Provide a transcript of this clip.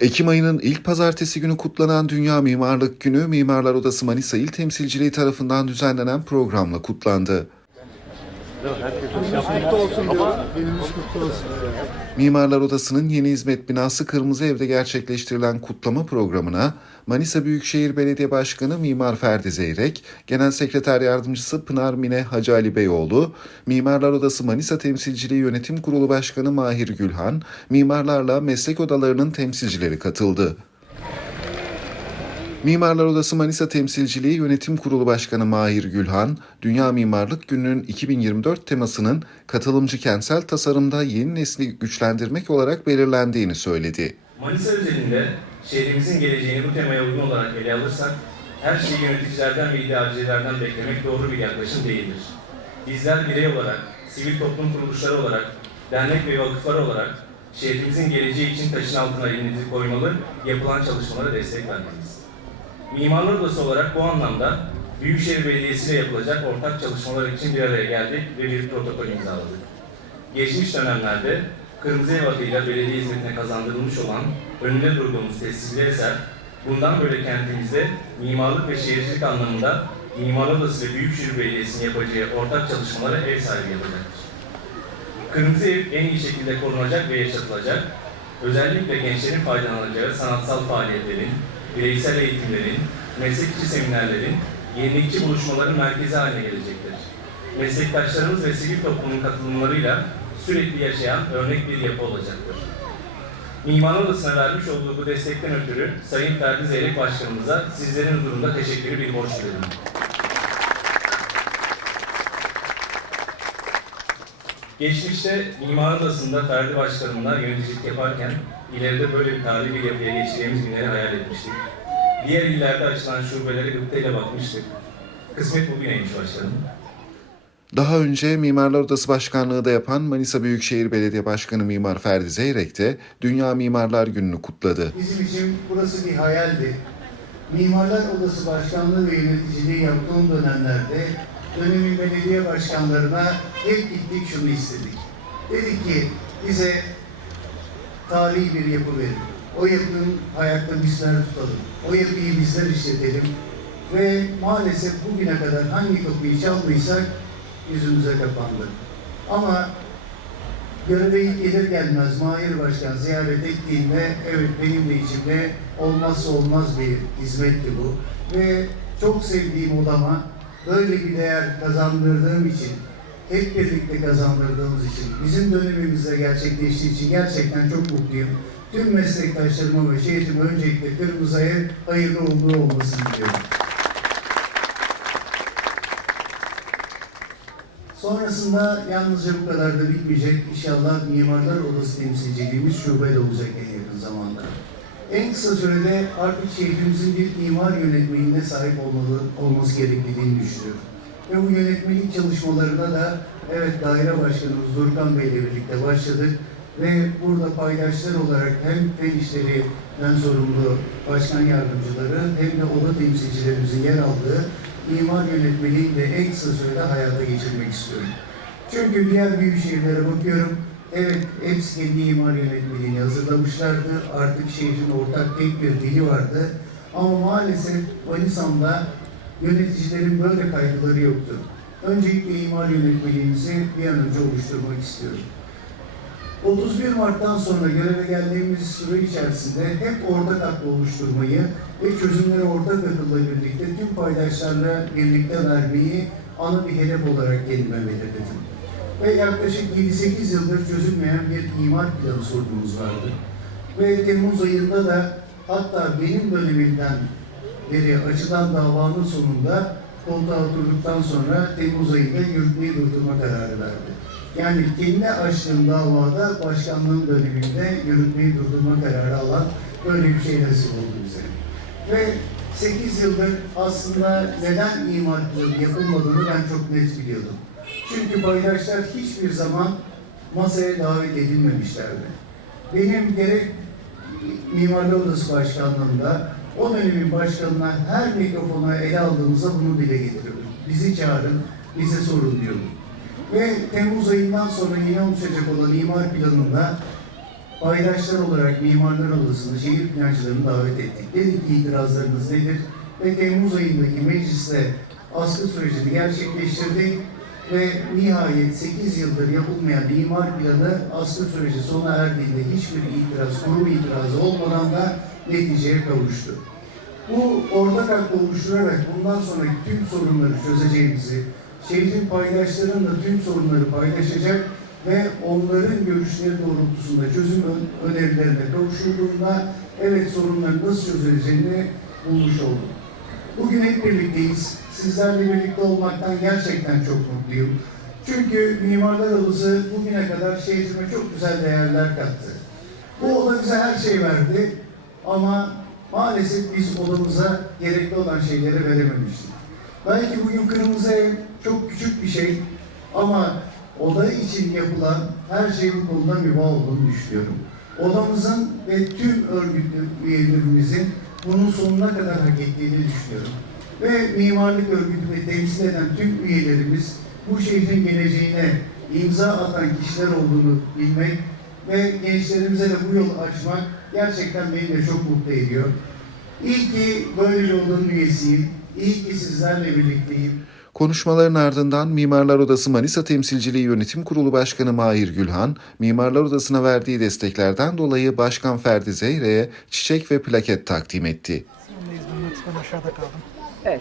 Ekim ayının ilk pazartesi günü kutlanan Dünya Mimarlık Günü Mimarlar Odası Manisa İl Temsilciliği tarafından düzenlenen programla kutlandı. Mimarlar Odası'nın yeni hizmet binası Kırmızı Ev'de gerçekleştirilen kutlama programına Manisa Büyükşehir Belediye Başkanı Mimar Ferdi Zeyrek, Genel Sekreter Yardımcısı Pınar Mine Hacı Ali Beyoğlu, Mimarlar Odası Manisa Temsilciliği Yönetim Kurulu Başkanı Mahir Gülhan, mimarlarla meslek odalarının temsilcileri katıldı. Mimarlar Odası Manisa Temsilciliği Yönetim Kurulu Başkanı Mahir Gülhan, Dünya Mimarlık Günü'nün 2024 temasının katılımcı kentsel tasarımda yeni nesli güçlendirmek olarak belirlendiğini söyledi. Manisa özelinde şehrimizin geleceğini bu temaya uygun olarak ele alırsak, her şeyi yöneticilerden ve idarecilerden beklemek doğru bir yaklaşım değildir. Bizler birey olarak, sivil toplum kuruluşları olarak, dernek ve vakıflar olarak şehrimizin geleceği için taşın altına elinizi koymalı, yapılan çalışmalara destek vermeliyiz. Mimarlar Odası olarak bu anlamda Büyükşehir Belediyesi ile yapılacak ortak çalışmalar için bir araya geldik ve bir protokol imzaladık. Geçmiş dönemlerde Kırmızı Ev adıyla belediye hizmetine kazandırılmış olan önünde durduğumuz tesisli eser, bundan böyle kentimizde mimarlık ve şehircilik anlamında Mimar Odası ve Büyükşehir Belediyesi'nin yapacağı ortak çalışmalara ev sahibi yapacaktır. Kırmızı Ev en iyi şekilde korunacak ve yaşatılacak, özellikle gençlerin faydalanacağı sanatsal faaliyetlerin, bireysel eğitimlerin, meslekçi seminerlerin, yenilikçi buluşmaların merkezi haline gelecektir. Meslektaşlarımız ve sivil toplumun katılımlarıyla sürekli yaşayan örnek bir yapı olacaktır. Mimarlar Odası'na vermiş olduğu bu destekten ötürü Sayın Ferdi Zeyrek Başkanımıza sizlerin huzurunda teşekkürü bir borç duyuyorum. Geçmişte Mimar Odası'nda Ferdi Başkanımla yöneticilik yaparken ileride böyle bir tarihi bir yapıya geçeceğimiz günleri hayal etmiştik. Diğer illerde açılan şubelere gıptayla bakmıştık. Kısmet bugüneymiş başkanım. Daha önce Mimarlar Odası Başkanlığı da yapan Manisa Büyükşehir Belediye Başkanı Mimar Ferdi Zeyrek de Dünya Mimarlar Günü'nü kutladı. Bizim için burası bir hayaldi. Mimarlar Odası Başkanlığı ve yöneticiliği yaptığım dönemlerde dönemin belediye başkanlarına hep gittik şunu istedik. Dedik ki bize tarihi bir yapı verin. O yapının ayakta bizler tutalım. O yapıyı bizler işletelim. Ve maalesef bugüne kadar hangi kapıyı çaldıysak yüzümüze kapandı. Ama Göreve gelir gelmez Mahir Başkan ziyaret ettiğinde evet benim de içimde olmazsa olmaz bir hizmetti bu. Ve çok sevdiğim odama böyle bir değer kazandırdığım için, hep birlikte kazandırdığımız için, bizim dönemimizde gerçekleştiği için gerçekten çok mutluyum. Tüm meslektaşlarıma ve şehrime öncelikle Kırmızı Ev hayırlı uğurlu olmasını diliyorum. Sonrasında yalnızca bu kadar da bitmeyecek. İnşallah Mimarlar Odası temsilciliğimiz şube olacak en yakın zamanda. En kısa sürede artık şehrimizin bir imar yönetmeliğine sahip olmalı, olması gerektiğini düşünüyorum. Ve bu yönetmelik çalışmalarına da evet daire başkanımız Durkan Bey ile birlikte başladık. Ve burada paydaşlar olarak hem fen işlerinden sorumlu başkan yardımcıları hem de oda temsilcilerimizin yer aldığı imar yönetmeliğini de en kısa sürede hayata geçirmek istiyorum. Çünkü diğer büyük şehirlere bakıyorum. Evet, hepsi kendi imar yönetmeliğini hazırlamışlardı. Artık şehrin ortak tek bir dili vardı. Ama maalesef Manisa'mda yöneticilerin böyle kaygıları yoktu. Öncelikle imar yönetmeliğimizi bir an önce oluşturmak istiyorum. 31 Mart'tan sonra göreve geldiğimiz süre içerisinde hep ortak aklı oluşturmayı ve çözümleri ortak akılla birlikte tüm paydaşlarla birlikte vermeyi ana bir hedef olarak kendime belirledim. Ve yaklaşık 7-8 yıldır çözülmeyen bir imar planı sorunumuz vardı. Ve Temmuz ayında da hatta benim dönemimden beri açılan davanın sonunda koltuğa oturduktan sonra Temmuz ayında yürütmeyi durdurma kararı verdi. Yani kendi açtığım davada başkanlığım döneminde yürütmeyi durdurma kararı alan böyle bir şey nasip oldu bize. Ve 8 yıldır aslında neden imar planı yapılmadığını ben çok net biliyordum. Çünkü paydaşlar hiçbir zaman masaya davet edilmemişlerdi. Benim gerek Mimarlar Odası Başkanlığı'nda o dönemin başkanına her mikrofona ele aldığımızda bunu dile getiriyordum. Bizi çağırın, bize sorun diyordum. Ve Temmuz ayından sonra yine oluşacak olan imar planında paydaşlar olarak Mimarlar Odası'nı, şehir plancılarını davet ettik. Dedik ki itirazlarınız nedir? Ve Temmuz ayındaki mecliste askı sürecini gerçekleştirdik ve nihayet 8 yıldır yapılmayan imar planı askı süreci sona erdiğinde hiçbir itiraz, kurum itirazı olmadan da neticeye kavuştu. Bu ortak aklı oluşturarak bundan sonraki tüm sorunları çözeceğimizi, şehrin paydaşlarının da tüm sorunları paylaşacak ve onların görüşleri doğrultusunda çözüm ön- önerilerine kavuşulduğunda evet sorunların nasıl çözüleceğini bulmuş olduk. Bugün hep birlikteyiz. Sizlerle birlikte olmaktan gerçekten çok mutluyum. Çünkü Mimarlar Odası bugüne kadar şehrime çok güzel değerler kattı. Bu oda bize her şey verdi ama maalesef biz odamıza gerekli olan şeyleri verememiştik. Belki bugün Kırmızı Ev çok küçük bir şey ama oda için yapılan her şey bu konuda mübah olduğunu düşünüyorum. Odamızın ve tüm örgütlü üyelerimizin bunun sonuna kadar hak ettiğini düşünüyorum. Ve mimarlık örgütü ve temsil eden tüm üyelerimiz bu şehrin geleceğine imza atan kişiler olduğunu bilmek ve gençlerimize de bu yolu açmak gerçekten beni de çok mutlu ediyor. İyi ki böyle bir odanın üyesiyim. İyi ki sizlerle birlikteyim. Konuşmaların ardından Mimarlar Odası Manisa Temsilciliği Yönetim Kurulu Başkanı Mahir Gülhan, Mimarlar Odası'na verdiği desteklerden dolayı Başkan Ferdi Zeyre'ye çiçek ve plaket takdim etti. Evet,